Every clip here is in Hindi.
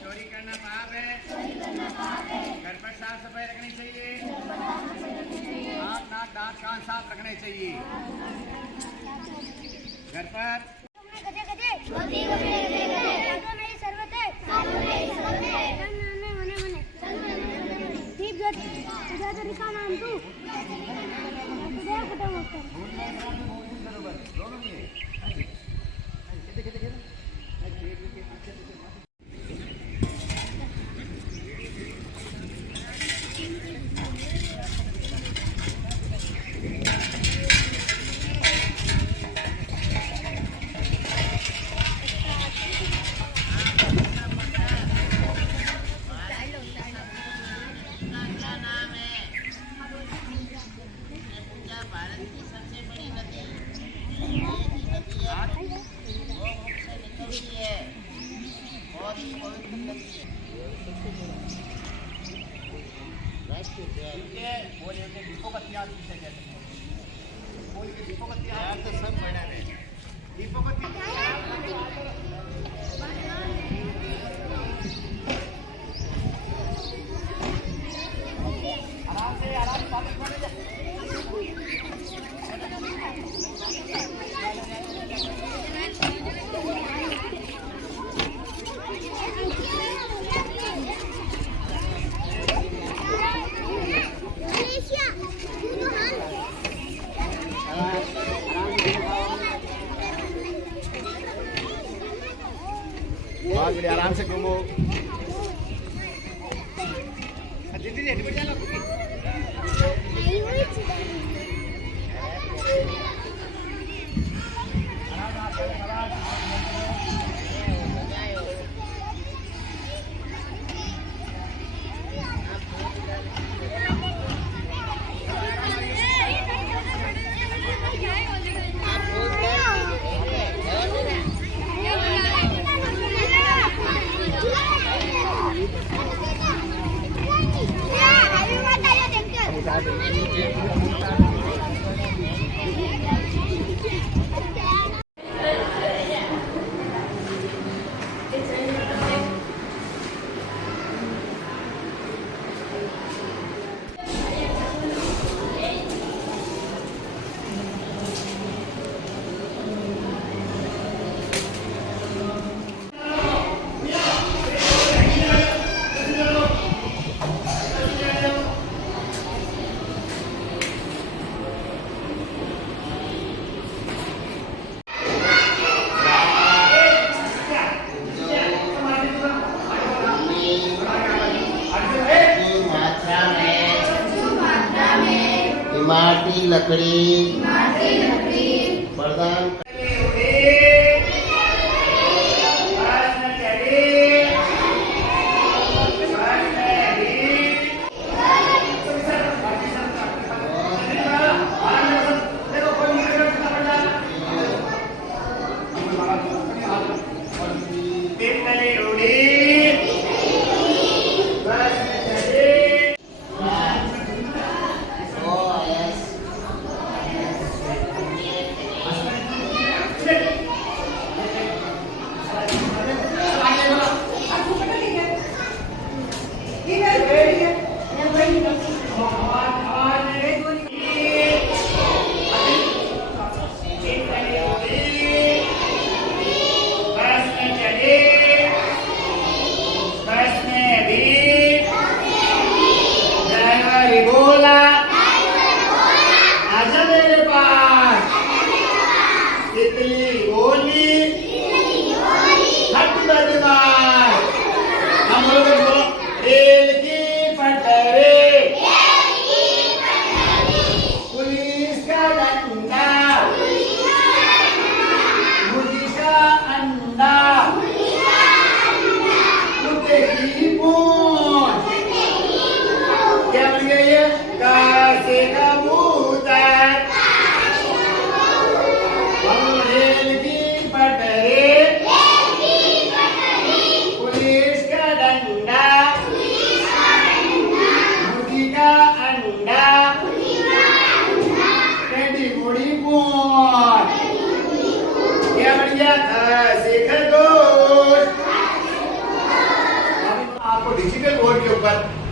चोरी करना पाप है। घर पर साफ सफाई रखनी चाहिए। आँख नाक दांत कान साफ रखने चाहिए। घर पर आराम से घूमो। दीदी इमारती लकड़ी प्रदान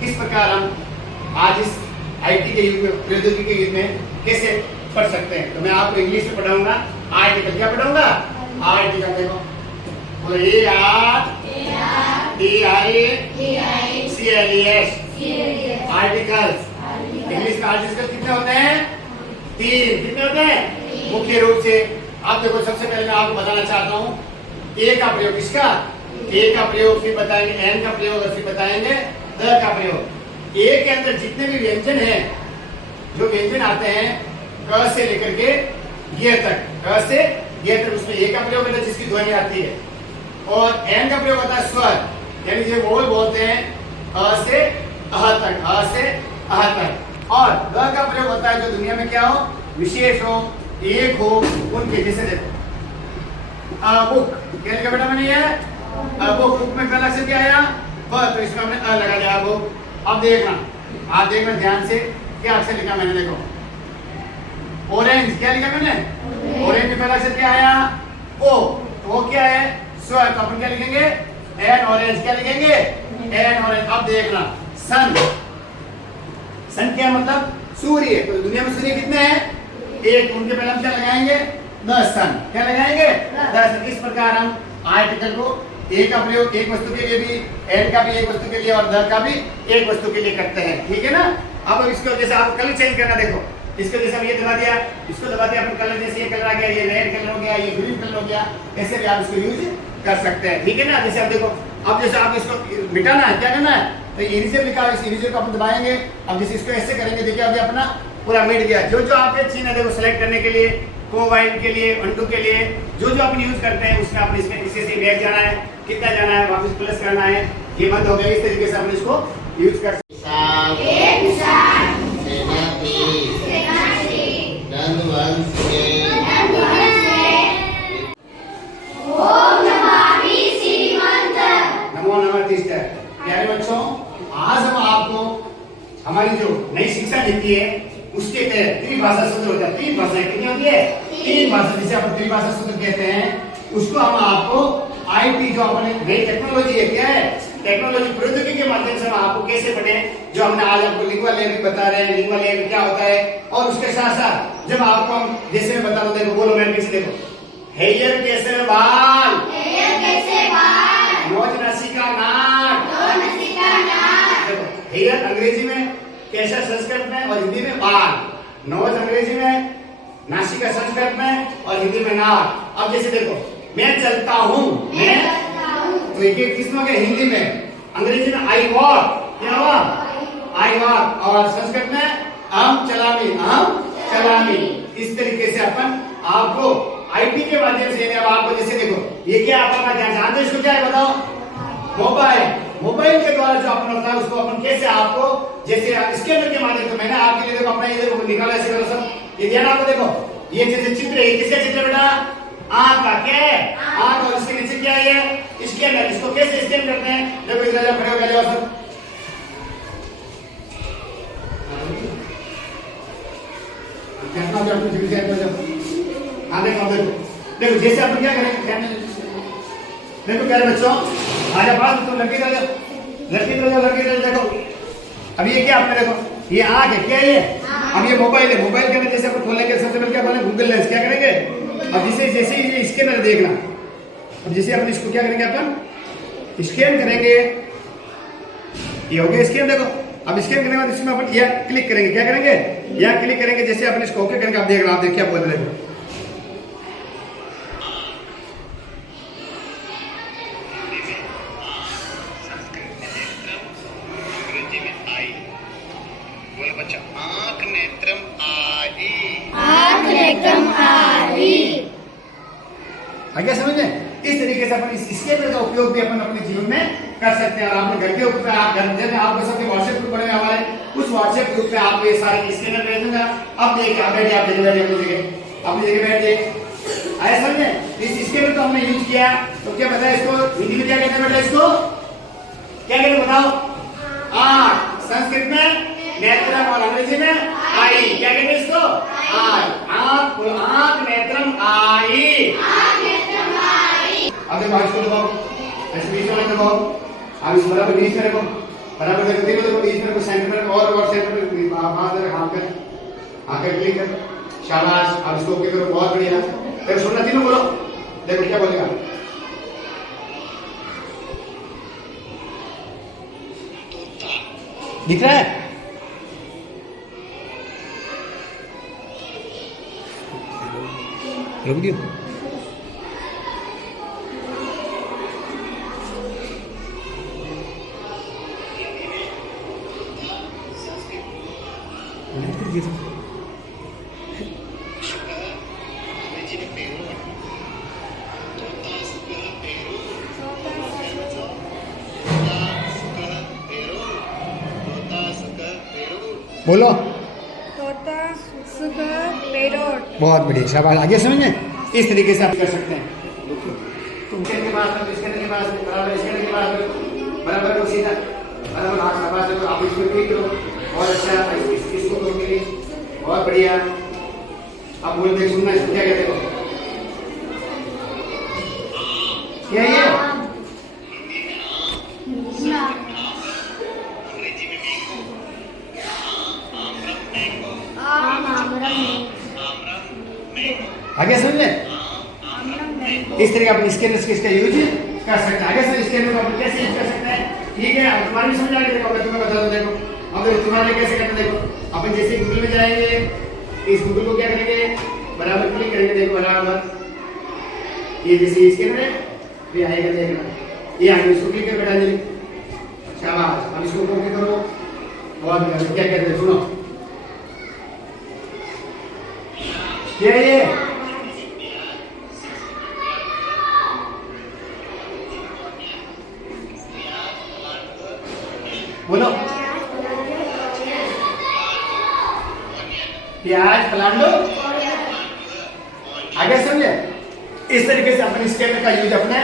किस प्रकार हम आज इस आईटी के युग में, प्रौद्योगिकी के युग में कैसे पढ़ सकते हैं। तो मैं आपको इंग्लिश में पढ़ाऊंगा। आर्टिकल क्या पढ़ाऊंगा? आर्टिकल देखो, बोलो ARTICLES आर्टिकल्स। इंग्लिश का आर्टिकल कितने होते हैं? 3। कितने होते हैं? मुख्य रूप से आप देखो, सबसे पहले मैं आपको बताना चाहता हूँ ए का प्रयोग। किसका? ए का प्रयोग, फिर बताएंगे एन का प्रयोग और फिर बताएंगे द का प्रयोग। ए के अंदर जितने भी व्यंजन हैं, जो व्यंजन आते हैं क से लेकर के ग तक, क से ग तक, उसमें ए का प्रयोग होता है जिसकी ध्वनि आती है, और एन का प्रयोग होता है स्वर, यानी ये बोल बोलते हैं अ से अह तक, अ से अह तक। और द का प्रयोग होता है जो दुनिया में क्या हो, विशेष हो, एक हो, उनके। जैसे देखो बुक, क्या लिखा बेटा मैंने ये बुक, बुक में पहला अक्षर क्या आया? ब, तो इसमें हमने अ लगा दिया बुक। अब देखना, आप देखना ध्यान से, क्या अक्षर लिखा मैंने, देखो ऑरेंज, क्या लिखा मैंने? ऑरेंज में पहला अक्षर क्या आया? ओ, तो वो क्या है? स्वर, तो अपन क्या लिखेंगे? N orange. क्या लिखेंगे? N orange. अब देखना सन, सन क्या मतलब? सूर्य। तो दुनिया में सूर्य कितने हैं? एक। उनके पहले हम क्या लगाएंगे? द सन। क्या लगाएंगे? द सन। इस प्रकार हम आर्टिकल को ए का प्रयोग एक वस्तु के लिए भी, एन का भी एक वस्तु के लिए और द का भी एक वस्तु के लिए करते हैं। ठीक है ना? अब इसको जैसे आप कलर चेंज करना, देखो इसको जैसे हम ये दबा दिया, इसको दबा दिया, अपन कलर जैसे ये कलर आ गया, ये रेड कलर हो गया, ये ग्रीन कलर हो गया, ऐसे भी आप इसको यूज कर सकते हैं। ठीक है ना? जैसे आप देखो, अब जैसे आप इसको मिटाना है, क्या करना है? तो इरेजर लिखा है, इस इरेजर को अपन दबाएंगे। अब जैसे इसको ऐसे करेंगे, देखिए अभी अपना पूरा मिट गया। जो जो आपके चिन्ह है देखो, सेलेक्ट करने के लिए, कोवाइड के लिए, अंडू के लिए, जो जो अपन यूज करते हैं उसमें अपन इसमें इसी से बैक जाना है, कितना जाना है, वापस प्लस करना है, ये बंद हो गया। इस तरीके से अपन इसको यूज कर सकते हैं। नमो नमः टीचर। प्यारे बच्चों, आज हम आपको हमारी जो नई शिक्षा नीति है उसके तहत त्रिभाषा सूत्र होता है। तीन भाषाएं कितनी होती है? तीन भाषा, जिसे अपन त्रिभाषा सूत्र कहते हैं, उसको हम आपको आईटी जो अपने नई टेक्नोलॉजी है, क्या है? टेक्नोलॉजी, प्रौद्योगिकी के माध्यम से हम आपको कैसे पढ़े, जो हमने आज आपको लिंगुअल लैंग्वेज बता रहे हैं, लिंगुअल लैंग्वेज क्या होता है, और उसके साथ साथ जब आपको हम जैसे मैं बता दूं, देखो बोलो मैंने कैसे, देखो हेयर कैसे बाल, नोज नासिका नाक, देखो हेयर अंग्रेजी में, कैसा संस्कृत में और हिंदी में बाल, नोज अंग्रेजी में, नासिका संस्कृत में और हिंदी में नाक। अब जैसे देखो मैं चलता हूँ, मैं, तो एक किसमें गया? हिंदी में। अंग्रेजी में आई वॉक, क्या हुआ? I walk. और संस्कृत में हम चलामी। इस तरीके से अपन आपको आईटी के माध्यम से, अब आपको जैसे देखो ये क्या आपका ध्यान जानते, इसको क्या है बताओ? मोबाइल के द्वारा जो अपन होता है उसको अपन कैसे आपको, जैसे स्कैनर के माध्यम से, मैंने आपके लिए देखो अपना ये देखो निकाला ऐसे करो सब, ये ध्यान आपको देखो, ये जैसे चित्र है, किसका चित्र बेटा? आंख का। क्या है? आंख। और इसके नीचे क्या है? स्कैनर। इसको कैसे स्कैन करते हैं? देखो इधर जाओ, खड़े हो जाओ सब। देखो जैसे अपन क्या करेंगे, देखो प्यारे बच्चों, हमारे पास तो लड़की तरह देखो, अभी ये क्या आपने देखो, ये आंख है, क्या है ये? अब ये मोबाइल है, मोबाइल के अंदर जैसे अपन खोलेंगे, सबसे पहले क्या खोलेंगे? Google lens. क्या करेंगे? अब जैसे ये स्कैनर देखना, अब जैसे अपन इसको क्या करेंगे, अपन स्कैन करेंगे, ये हो गया स्कैन। देखो अब स्कैन करने के बाद इसमें अपन यह क्लिक करेंगे, क्या करेंगे? यह क्लिक करेंगे, जैसे अपन इसको ओके करेंगे, आप देख रहे हो, आप देखिए आप बोल रहे हो, बच्चा आंख नेत्रम आई। आगे समझ में? इस तरीके से अपन इस स्कैनर का उपयोग भी अपन अपने जीवन में कर सकते हैं। और आपने घर के ऊपर, आप घर में आपके सबके व्हाट्सएप ग्रुप बने हुए हमारे, उस व्हाट्सएप ग्रुप पे आपको ये सारे स्कैनर भेज दूंगा। अब देखिए, आप बैठिए, आप अपनी जगह बैठिए, आया समझे? इस स्कैनर को हमने यूज किया, तो क्या बताया इसको हिंदी में क्या कहते हैं बेटा? इसको क्या कहते हैं बताओ? आंख। संस्कृत में नेत्रम और अंग्रेजी में आई। क्या कहते हैं इसको? आई। आंख नेत्रम आई। अब देखो इसको दबाओ, ऐसे बीच में दबाओ, अब इस बराबर बीच में रखो, बराबर देखो, तीनों देखो, बीच में सेंटर में और सेंटर में वहां से आकर क्लिक कर, शाबाश। अब इसको ओके करो, बहुत बढ़िया। देखो सुनना, तीनों बोलो, देखो क्या बोलेगा। दिख रहा है? रुक दियो। बोलो, तोता सुगा पेरोट। बहुत बढ़िया, शाबाश। आगे समझ में इस तरीके से आप कर सकते हैं। तुम के पास में, इसके के पास में, बराबर इसके के पास में, बराबर सीधा, बराबर हाथ शाबाश। देखो आप इसको क्लिक करो, बहुत अच्छा। इसको करो मेरी, बहुत बढ़िया। अब बोल दे, सुनना, क्या कहते हो? क्या ये आगे समझे? इस तरह अपने स्कैनर से इसका यूज कर सकते हैं। आगे से स्कैनर को अपन कैसे यूज कर सकते हैं, ठीक है? अब तुम्हारे समझ आ गया। देखो मैं तुम्हें बता दूं, देखो अब तुम्हारे कैसे करना। देखो अपन जैसे गूगल में जाएंगे, इस गूगल को क्या करेंगे, बराबर क्लिक करेंगे। देखो बराबर ये जैसे स्कैनर है, ये आएगा, देखना ये आगे, इसको क्लिक कर बैठा दे, शाबाश। अब इसको ओके करो, बहुत बढ़िया। क्या कहते हैं, सुनो, क्या ये बोलो, प्याज पलांडो। आगे समझे? इस तरीके से अपन स्कैनर का यूज अपने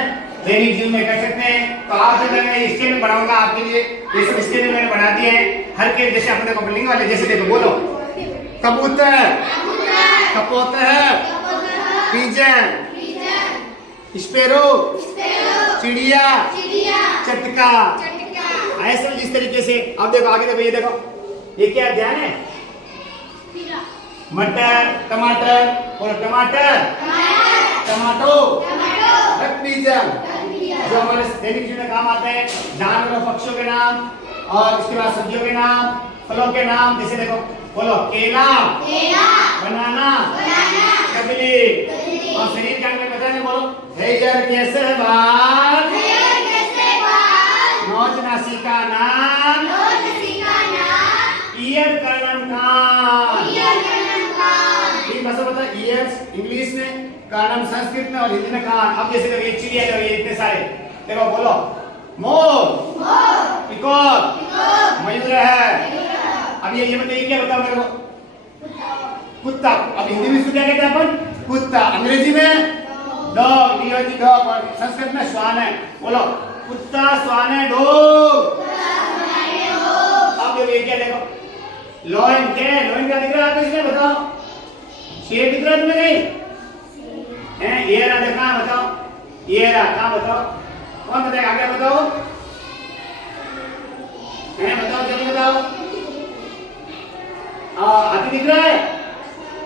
दैनिक जीवन में कर सकते हैं। तो आप जो मैं स्कैनर बनाऊंगा आपके लिए, ये सब स्कैनर मैंने बना दिए हैं। हर के जैसे अपने को बिल्डिंग वाले जैसे देखो, बोलो, कबूतर, कपोतर, पिजन, स्पैरो, चिड़िया, चटका। ऐसे इस तरीके से। अब देखो आगे, देखो ये देखो, ये क्या ध्यान है, मटर, टमाटर, और टमाटर, टमाटो, पिजन, जो हमारे दैनिक जीवन में काम आते हैं। जानवरों, पक्षियों के नाम, और इसके बाद सब्जियों के नाम, फलों के नाम। जैसे देखो, बोलो, केला, बनाना, कदली। और शरीर के अंग में बताने, बोलो, हेजर कैसे बात, नोज नासिका नाम, ईयर कर्णम कान। ठीक भाषा बता, ईयर्स इंग्लिश में, कर्णम संस्कृत में, और हिंदी में कान। अब जैसे देखो ये चिड़िया है, ये इतने सारे, देखो बोलो, मोर, पिकॉक, मयूर है। अब ये बताइए क्या बताओ मेरे को, कुत्ता। अब हिंदी में इसको क्या कहते हैं अपन, कुत्ता। अंग्रेजी में डॉग, डॉग, और संस्कृत में श्वान है। बोलो, कुत्ता, श्वान है, डॉग। अब ये क्या देखो, लॉयन, क्या लॉयन क्या दिख रहा है आपको इसमें, बताओ, शेर दिख रहा है तुम्हें नहीं है? ये रहा, देखा, बताओ, ये रहा, कहाँ बताओ, कौन बताएगा, आगे बताओ, बताओ, जल्दी बताओ। हाथी दिख रहा है,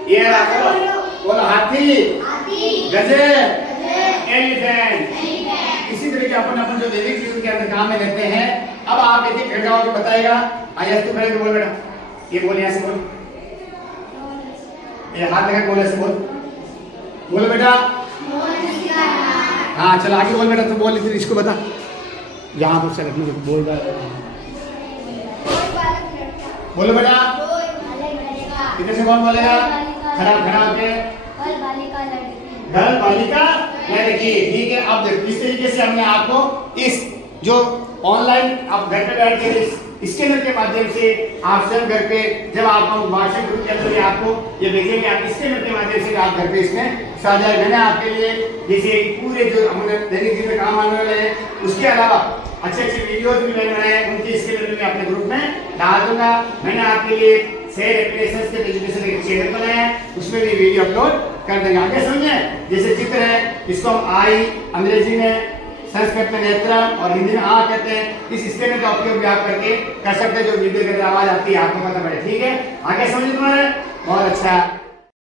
ये रहा, बोलो, बोलो, हाथी, गजेल, एलिफेंट। इसी तरह के अपन अपन जो दैनिक जीवन के अंदर काम में लेते हैं। अब आप एक एक घटनाओं को बताएगा। आइए तू पहले बोल बेटा, ये बोल, यहाँ से बोल, ये हाथ लगा, बोल, ऐसे बोल, बोलो बेटा। हाँ चलो आगे बोल बेटा, तू बोल, फिर इसको बता, यहाँ पर चल, बोल रहा, बोलो बेटा। कितने से कौन बोलेगा, खड़ा खड़ा होके, घर बालिका लड़की। ठीक है। अब देखो इस तरीके से हमने आपको इस जो ऑनलाइन आप घर पे बैठ के स्कैनर के माध्यम से आप स्वयं घर पे, जब आप व्हाट्सएप ग्रुप के अंदर आपको ये भेजेंगे, आप स्कैनर के माध्यम से आप घर पे इसमें साझा करना आपके लिए। जैसे पूरे जो हमारे दैनिक जीवन में काम आने वाले हैं, उसके अलावा अच्छे अच्छे वीडियोस भी मैंने बनाए, उनके स्कैनर में अपने ग्रुप में डाल दूंगा। मैंने आपके लिए शेयर एप्लीकेशंस के एजुकेशन के चैनल बनाया है, उसमें भी वीडियो अपलोड कर देंगे। आगे समझे, जैसे चित्र है, इसको हम आई अंग्रेजी में संस्कृत में नेत्र और हिंदी में आँख कहते हैं। इस स्टेटमेंट का उपयोग भी आप करके कर सकते हैं, जो वीडियो के अंदर आवाज आती है आपको पता पड़े। ठीक है, आगे समझ तुम्हारे बहुत अच्छा।